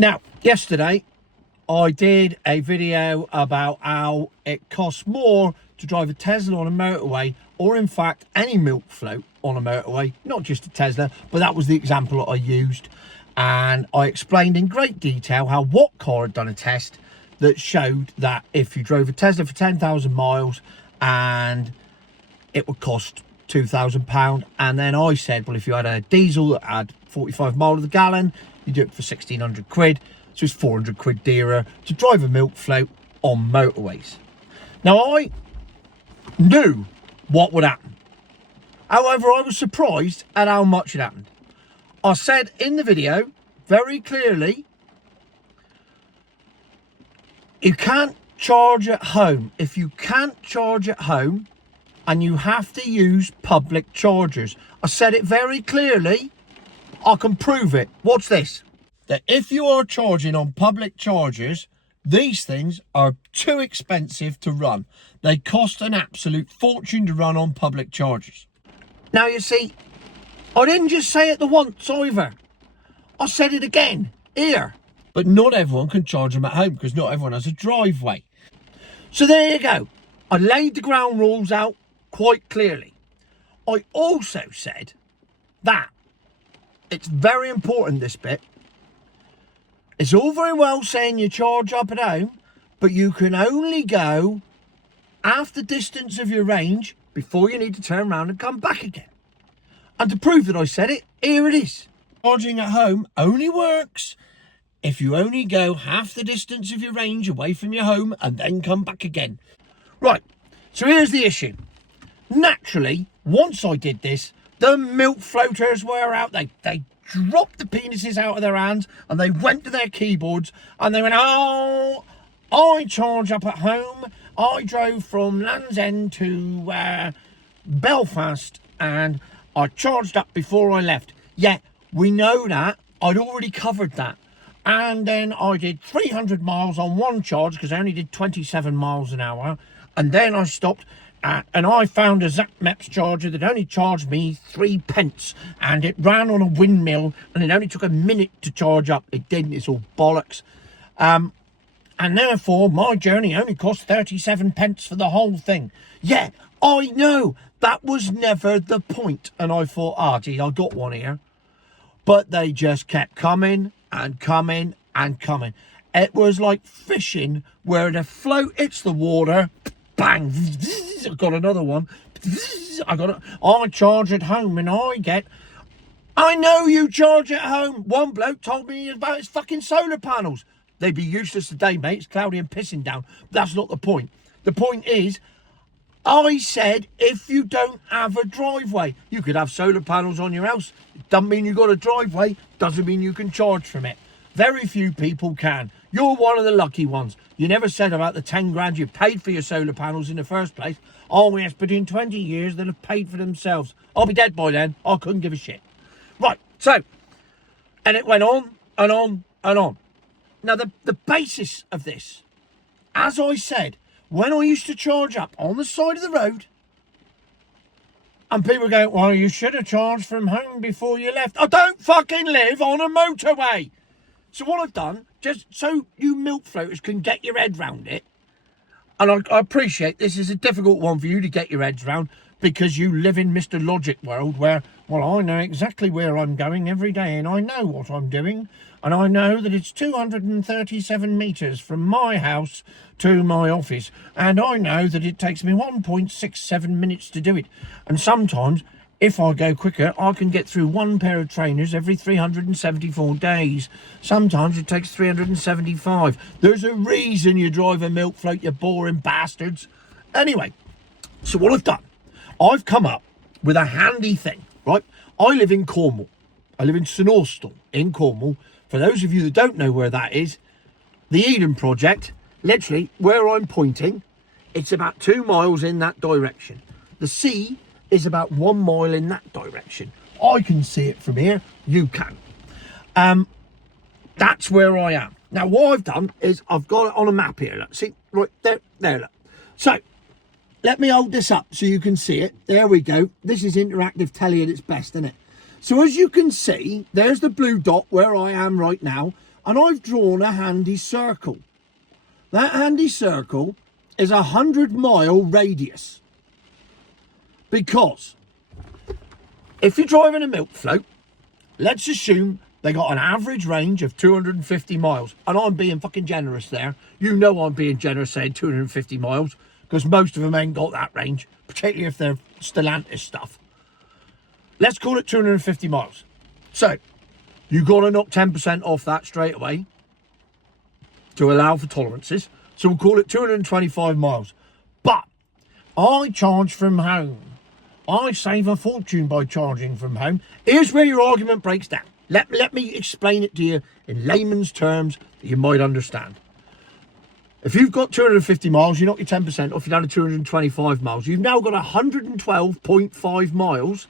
Now, yesterday I did a video about how it costs more to drive a Tesla on a motorway, or in fact any milk float on a motorway, not just a Tesla, but that was the example that I used. And I explained in great detail how what car had done a test that showed that if you drove a Tesla for 10,000 miles and it would cost £2,000. And then I said, well, if you had a diesel that had 45 miles to the gallon, you do it for 1,600 quid. So it's 400 quid dearer to drive a milk float on motorways. Now, I knew what would happen. However, I was surprised at how much it happened. I said in the video very clearly, you can't charge at home. If you can't charge at home, and you have to use public chargers. I said it very clearly. I can prove it. Watch this. That if you are charging on public chargers, these things are too expensive to run. They cost an absolute fortune to run on public chargers. Now, you see, I didn't just say it the once either. I said it again here. But not everyone can charge them at home because not everyone has a driveway. So there you go. I laid the ground rules out quite clearly. I also said that it's very important, this bit. It's all very well saying you charge up at home, but you can only go half the distance of your range before you need to turn around and come back again. And to prove that I said it, here it is. Charging at home only works if you only go half the distance of your range away from your home and then come back again. Right, so here's the issue. Naturally, once I did this, the milk floaters were out. They dropped the penises out of their hands and they went to their keyboards and they went, oh, I charge up at home. I drove from Land's End to Belfast and I charged up before I left. Yeah, we know that. I'd already covered that. And then I did 300 miles on one charge because I only did 27 miles an hour. And then I stopped. And I found a ZapMaps charger that only charged me 3 pence, and it ran on a windmill, and it only took a minute to charge up. It didn't. It's all bollocks. And therefore, my journey only cost 37 pence for the whole thing. Yeah, I know. That was never the point. And I thought, gee, I got one here. But they just kept coming and coming and coming. It was like fishing where the float hits the water, bang, I got another one. I charge at home and I know you charge at home. One bloke told me about his fucking solar panels. They'd be useless today, mate. It's cloudy and pissing down. That's not the point. The point is, I said if you don't have a driveway, you could have solar panels on your house. It doesn't mean you got a driveway. Doesn't mean you can charge from it. Very few people can. You're one of the lucky ones. You never said about the 10 grand you paid for your solar panels in the first place. Oh yes, but in 20 years they'll have paid for themselves. I'll be dead by then. I couldn't give a shit. Right, so, and it went on and on and on. Now the basis of this, as I said, when I used to charge up on the side of the road, and people go, well, you should have charged from home before you left. I don't fucking live on a motorway. So what I've done, just so you milk floaters can get your head round it, and I appreciate this is a difficult one for you to get your heads round because you live in Mr. Logic world where, well, I know exactly where I'm going every day and I know what I'm doing and I know that it's 237 metres from my house to my office and I know that it takes me 1.67 minutes to do it. And sometimes, if I go quicker, I can get through one pair of trainers every 374 days. Sometimes it takes 375. There's a reason you drive a milk float, you boring bastards. Anyway, so what I've done, I've come up with a handy thing, right? I live in Cornwall. I live in St Austell in Cornwall. For those of you that don't know where that is, the Eden Project, literally where I'm pointing, it's about 2 miles in that direction. The sea is about 1 mile in that direction. I can see it from here, you can. That's where I am. Now what I've done is I've got it on a map here, look. See, right there, look. So, let me hold this up so you can see it. There we go. This is interactive telly at its best, isn't it? So as you can see, there's the blue dot where I am right now. and I've drawn a handy circle. That handy circle is 100-mile radius. Because if you're driving a milk float, let's assume they got an average range of 250 miles. And I'm being fucking generous there. You know I'm being generous saying 250 miles, because most of them ain't got that range, particularly if they're Stellantis stuff. Let's call it 250 miles. So, you got to knock 10% off that straight away to allow for tolerances. So we'll call it 225 miles. But I charge from home. I save a fortune by charging from home. Here's where your argument breaks down. Let me explain it to you in layman's terms that you might understand. If you've got 250 miles, you knock your 10% off, you're down to 225 miles. You've now got 112.5 miles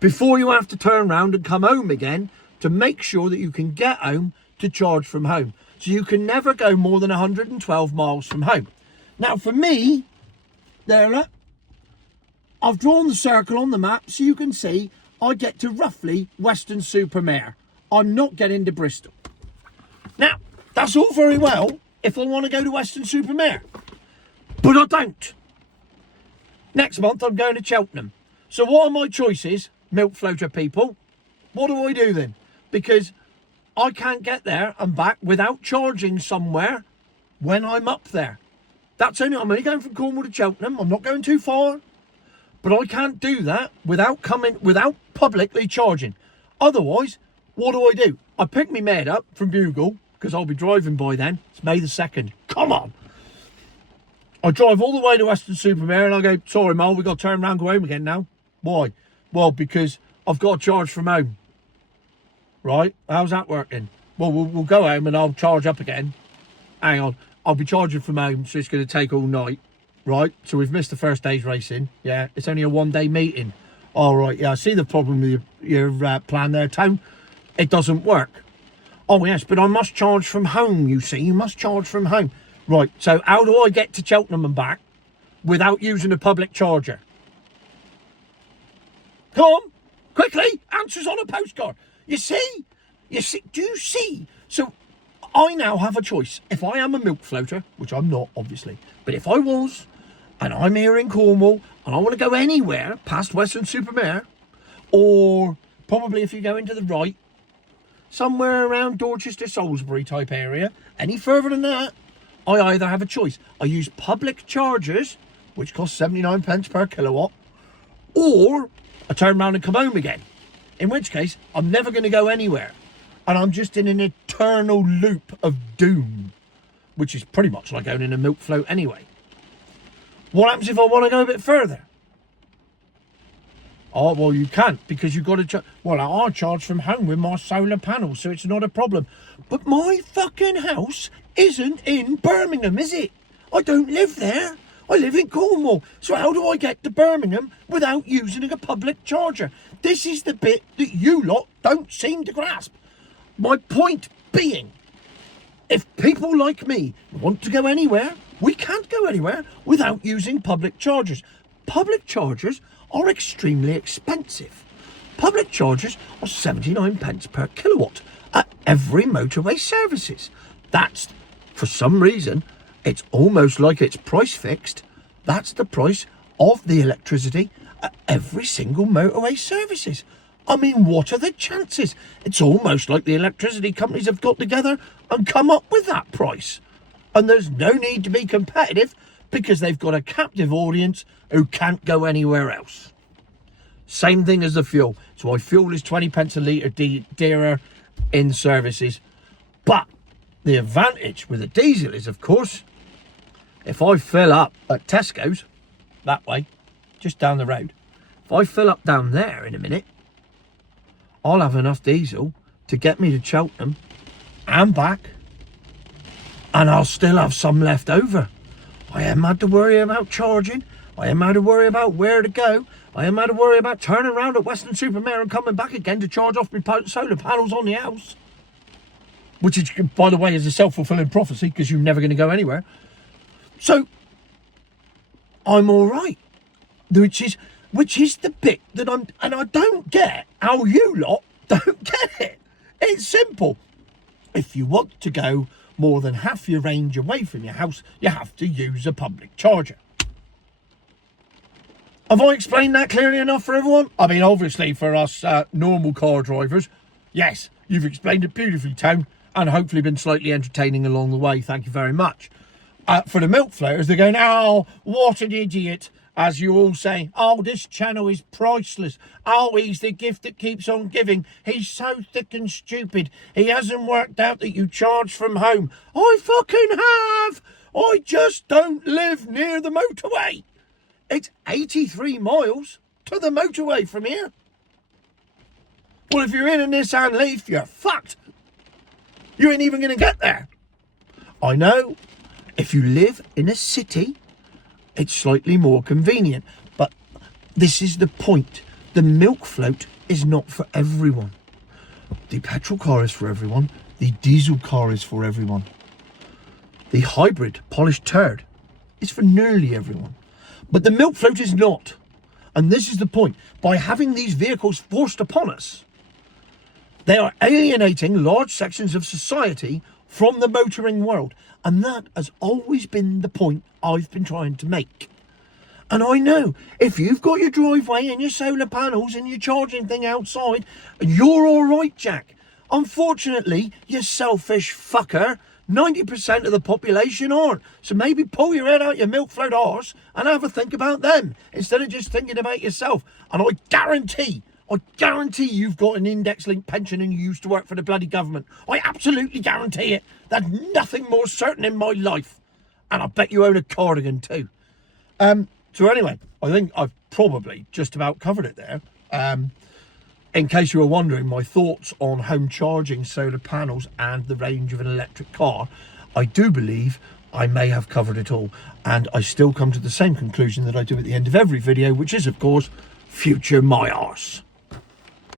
before you have to turn around and come home again to make sure that you can get home to charge from home. So you can never go more than 112 miles from home. Now for me, there, look, I've drawn the circle on the map so you can see I get to roughly Weston-super-Mare. I'm not getting to Bristol. Now, that's all very well if I want to go to Weston-super-Mare, but I don't. Next month I'm going to Cheltenham. So what are my choices, milk floater people? What do I do then? Because I can't get there and back without charging somewhere when I'm up there. I'm only going from Cornwall to Cheltenham. I'm not going too far. But I can't do that without publicly charging. Otherwise, what do? I pick my mate up from Bugle, because I'll be driving by then. It's May the 2nd. Come on. I drive all the way to Weston-super-Mare and I go, sorry, Mal, we've got to turn around and go home again now. Why? Well, because I've got to charge from home. Right? How's that working? Well, we'll go home and I'll charge up again. Hang on. I'll be charging from home, so it's going to take all night. Right, so we've missed the first day's racing. Yeah, it's only a one-day meeting. All right, yeah, I see the problem with your plan there, Tone. It doesn't work. Oh, yes, but I must charge from home, you see. You must charge from home. Right, so how do I get to Cheltenham and back without using a public charger? Come on, quickly, answers on a postcard. You see? Do you see? So I now have a choice. If I am a milk floater, which I'm not, obviously, but if I was, and I'm here in Cornwall, and I want to go anywhere past Weston-super-Mare, or probably if you go into the right, somewhere around Dorchester, Salisbury type area, any further than that, I either have a choice. I use public chargers, which cost 79 pence per kilowatt, or I turn around and come home again. In which case, I'm never going to go anywhere. And I'm just in an eternal loop of doom, which is pretty much like owning a milk float anyway. What happens if I want to go a bit further? Oh, well, you can't, because you've got to charge. Well, I charge from home with my solar panels, so it's not a problem. But my fucking house isn't in Birmingham, is it? I don't live there. I live in Cornwall. So how do I get to Birmingham without using a public charger? This is the bit that you lot don't seem to grasp. My point being, if people like me want to go anywhere, we can't go anywhere without using public chargers. Public chargers are extremely expensive. Public chargers are 79 pence per kilowatt at every motorway services. That's, for some reason, it's almost like it's price fixed. That's the price of the electricity at every single motorway services. I mean, what are the chances? It's almost like the electricity companies have got together and come up with that price. And there's no need to be competitive because they've got a captive audience who can't go anywhere else. Same thing as the fuel. So why fuel is 20 pence a litre dearer in services. But the advantage with a diesel is, of course, if I fill up at Tesco's, that way, just down the road, if I fill up down there in a minute, I'll have enough diesel to get me to Cheltenham and back, and I'll still have some left over. I haven't had to worry about charging. I haven't had to worry about where to go. I haven't had to worry about turning around at Weston-super-Mare and coming back again to charge off my solar panels on the house. Which is, by the way, is a self-fulfilling prophecy because you're never going to go anywhere. So, I'm all right. Which is the bit that and I don't get how you lot don't get it. It's simple. if you want to go more than half your range away from your house, you have to use a public charger. Have I explained that clearly enough for everyone? I mean, obviously for us normal car drivers, yes, you've explained it beautifully, Tone, and hopefully been slightly entertaining along the way. Thank you very much. For the milk floaters, they're going, oh, what an idiot. As you all say, oh, this channel is priceless. Oh, he's the gift that keeps on giving. He's so thick and stupid. He hasn't worked out that you charge from home. I fucking have. I just don't live near the motorway. It's 83 miles to the motorway from here. Well, if you're in a Nissan Leaf, you're fucked. You ain't even going to get there. I know, if you live in a city, it's slightly more convenient. But this is the point. The milk float is not for everyone. The petrol car is for everyone. The diesel car is for everyone. The hybrid polished turd is for nearly everyone. But the milk float is not. And this is the point. By having these vehicles forced upon us, they are alienating large sections of society from the motoring world. And that has always been the point I've been trying to make. And I know, if you've got your driveway and your solar panels and your charging thing outside, you're all right, Jack. Unfortunately, you selfish fucker, 90% of the population aren't. So maybe pull your head out your milk float arse and have a think about them instead of just thinking about yourself. And I guarantee you've got an index-linked pension and you used to work for the bloody government. I absolutely guarantee it. There's nothing more certain in my life. And I bet you own a cardigan too. So anyway, I think I've probably just about covered it there. In case you were wondering, my thoughts on home charging, solar panels and the range of an electric car, I do believe I may have covered it all. And I still come to the same conclusion that I do at the end of every video, which is, of course, future my arse.